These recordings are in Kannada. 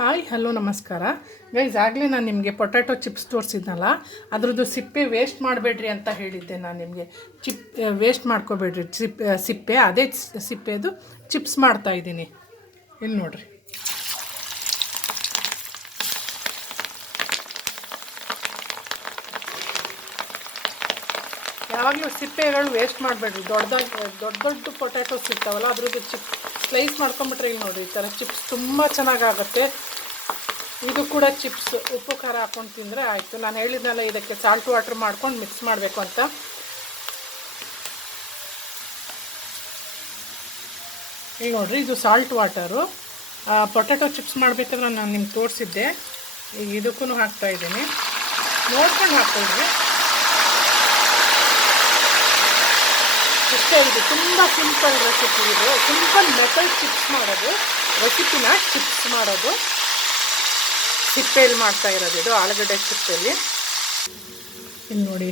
ಹಾಯ್ ಹಲೋ ನಮಸ್ಕಾರ ಗೈಸ್. ಆಗಲೇ ನಾನು ನಿಮಗೆ ಪೊಟ್ಯಾಟೊ ಚಿಪ್ಸ್ ತೋರಿಸಿದ್ನಲ್ಲ, ಅದರದ್ದು ಸಿಪ್ಪೆ ವೇಸ್ಟ್ ಮಾಡಬೇಡ್ರಿ ಅಂತ ಹೇಳಿದ್ದೆ. ನಾನು ನಿಮಗೆ ವೇಸ್ಟ್ ಮಾಡ್ಕೋಬೇಡ್ರಿ ಸಿಪ್ಪೆ. ಅದೇ ಸಿಪ್ಪೆದು ಚಿಪ್ಸ್ ಮಾಡ್ತಾಯಿದ್ದೀನಿ. ಇಲ್ಲಿ ನೋಡಿರಿ. ಯಾವಾಗಲೂ ಸಿಪ್ಪೆಗಳು ವೇಸ್ಟ್ ಮಾಡಬೇಡ್ರಿ. ದೊಡ್ಡ ಪೊಟ್ಯಾಟೋಸ್ ಇರ್ತಾವಲ್ಲ, ಅದ್ರದ್ದು ಸ್ಲೈಸ್ ಮಾಡ್ಕೊಂಬಿಟ್ರೆ ಇಲ್ಲಿ ನೋಡಿರಿ, ಈ ಥರ ಚಿಪ್ಸ್ ತುಂಬ ಚೆನ್ನಾಗಾಗುತ್ತೆ. ಇದು ಕೂಡ ಚಿಪ್ಸ್ ಉಪ್ಪು ಖಾರ ಹಾಕ್ಕೊಂಡು ತಿಂದರೆ ಆಯಿತು. ನಾನು ಹೇಳಿದ್ನಲ್ಲ, ಇದಕ್ಕೆ ಸಾಲ್ಟ್ ವಾಟರ್ ಮಾಡ್ಕೊಂಡು ಮಿಕ್ಸ್ ಮಾಡಬೇಕು ಅಂತ. ಈಗ ನೋಡಿರಿ, ಇದು ಸಾಲ್ಟ್ ವಾಟರು. ಪೊಟ್ಯಾಟೊ ಚಿಪ್ಸ್ ಮಾಡಬೇಕಾದ್ರೆ ನಾನು ನಿಮ್ಗೆ ತೋರಿಸಿದ್ದೆ. ಈಗ ಇದಕ್ಕೂ ಹಾಕ್ತಾಯಿದ್ದೀನಿ, ನೋಡ್ಕೊಂಡು ಹಾಕ್ಕೊಳ್ರಿ. ಇಷ್ಟೇ. ಇದು ತುಂಬ ಸಿಂಪಲ್ ರೆಸಿಪಿ. ಇದು ಸಿಂಪಲ್ ಮೆಥಡ್ ಚಿಪ್ಸ್ ಮಾಡೋದು, ರೆಸಿಪಿನ ಚಿಪ್ಸ್ ಮಾಡೋದು. ಸಿಪ್ಪೆಯಲ್ಲಿ ಮಾಡ್ತಾ ಇರೋದು ಇದು, ಆಲೂಗಡ್ಡೆ ಸಿಪ್ಪೆಯಲ್ಲಿ. ಇಲ್ಲಿ ನೋಡಿ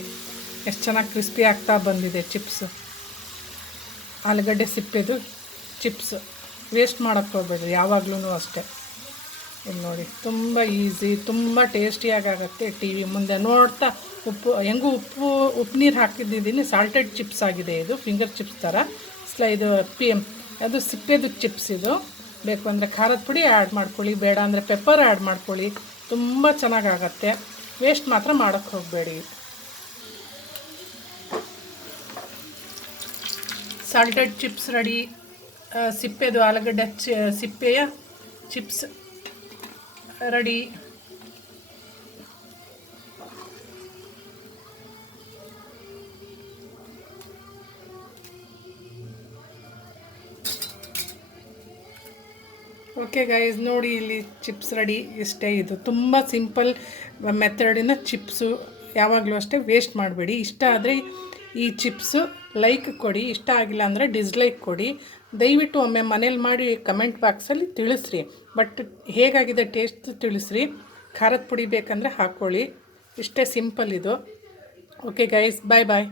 ಎಷ್ಟು ಚೆನ್ನಾಗಿ ಕ್ರಿಸ್ಪಿ ಆಗ್ತಾ ಬಂದಿದೆ ಚಿಪ್ಸ್. ಆಲೂಗಡ್ಡೆ ಸಿಪ್ಪೆದು ಚಿಪ್ಸ್ ವೇಸ್ಟ್ ಮಾಡೋಕ್ಕೆ ಹೋಗ್ಬೇಡ್ರಿ ಯಾವಾಗಲೂ ಅಷ್ಟೇ. ಇಲ್ಲಿ ನೋಡಿ, ತುಂಬ ಈಸಿ, ತುಂಬ ಟೇಸ್ಟಿಯಾಗುತ್ತೆ. ಟಿ ವಿ ಮುಂದೆ ನೋಡ್ತಾ ಹೆಂಗೂ ಉಪ್ಪು ನೀರು ಹಾಕಿದ್ದೀನಿ. ಸಾಲ್ಟೆಡ್ ಚಿಪ್ಸ್ ಆಗಿದೆ ಇದು, ಫಿಂಗರ್ ಚಿಪ್ಸ್ ಥರ. ಇದು ಅದು ಸಿಪ್ಪೆದು ಚಿಪ್ಸ್. ಇದು ಬೇಕು ಅಂದರೆ ಖಾರದ ಪುಡಿ ಆ್ಯಡ್ ಮಾಡ್ಕೊಳ್ಳಿ, ಬೇಡ ಅಂದರೆ ಪೆಪ್ಪರ್ ಆ್ಯಡ್ ಮಾಡ್ಕೊಳ್ಳಿ. ತುಂಬ ಚೆನ್ನಾಗಾಗತ್ತೆ. ವೇಸ್ಟ್ ಮಾತ್ರ ಮಾಡೋಕ್ಕೆ ಹೋಗಬೇಡಿ. Salted chips ready. ಸಿಪ್ಪೆದು ಆಲೂಗಡ್ಡೆ ಸಿಪ್ಪೆಯ ಚಿಪ್ಸ್ ರೆಡಿ. ಓಕೆ ಗೈಸ್, ನೋಡಿ ಇಲ್ಲಿ ಚಿಪ್ಸ್ ರೆಡಿ. ಇಷ್ಟೇ. ಇದು ತುಂಬ ಸಿಂಪಲ್ ಮೆಥಡಿನ ಚಿಪ್ಸು. ಯಾವಾಗಲೂ ಅಷ್ಟೇ ವೇಸ್ಟ್ ಮಾಡಬೇಡಿ. ಇಷ್ಟ ಆದರೆ ಈ ಚಿಪ್ಸು ಲೈಕ್ ಕೊಡಿ, ಇಷ್ಟ ಆಗಿಲ್ಲ ಅಂದರೆ ಡಿಸ್ಲೈಕ್ ಕೊಡಿ. ದಯವಿಟ್ಟು ಒಮ್ಮೆ ಮನೇಲಿ ಮಾಡಿ ಕಮೆಂಟ್ ಬಾಕ್ಸಲ್ಲಿ ತಿಳಿಸ್ರಿ. ಬಟ್ ಹೇಗಾಗಿದೆ ಟೇಸ್ಟ್ ತಿಳಿಸ್ರಿ. ಖಾರದ ಪುಡಿ ಬೇಕಂದರೆ ಹಾಕ್ಕೊಳ್ಳಿ. ಇಷ್ಟೇ ಸಿಂಪಲ್ ಇದು. ಓಕೆ ಗೈಸ್, ಬಾಯ್ ಬಾಯ್.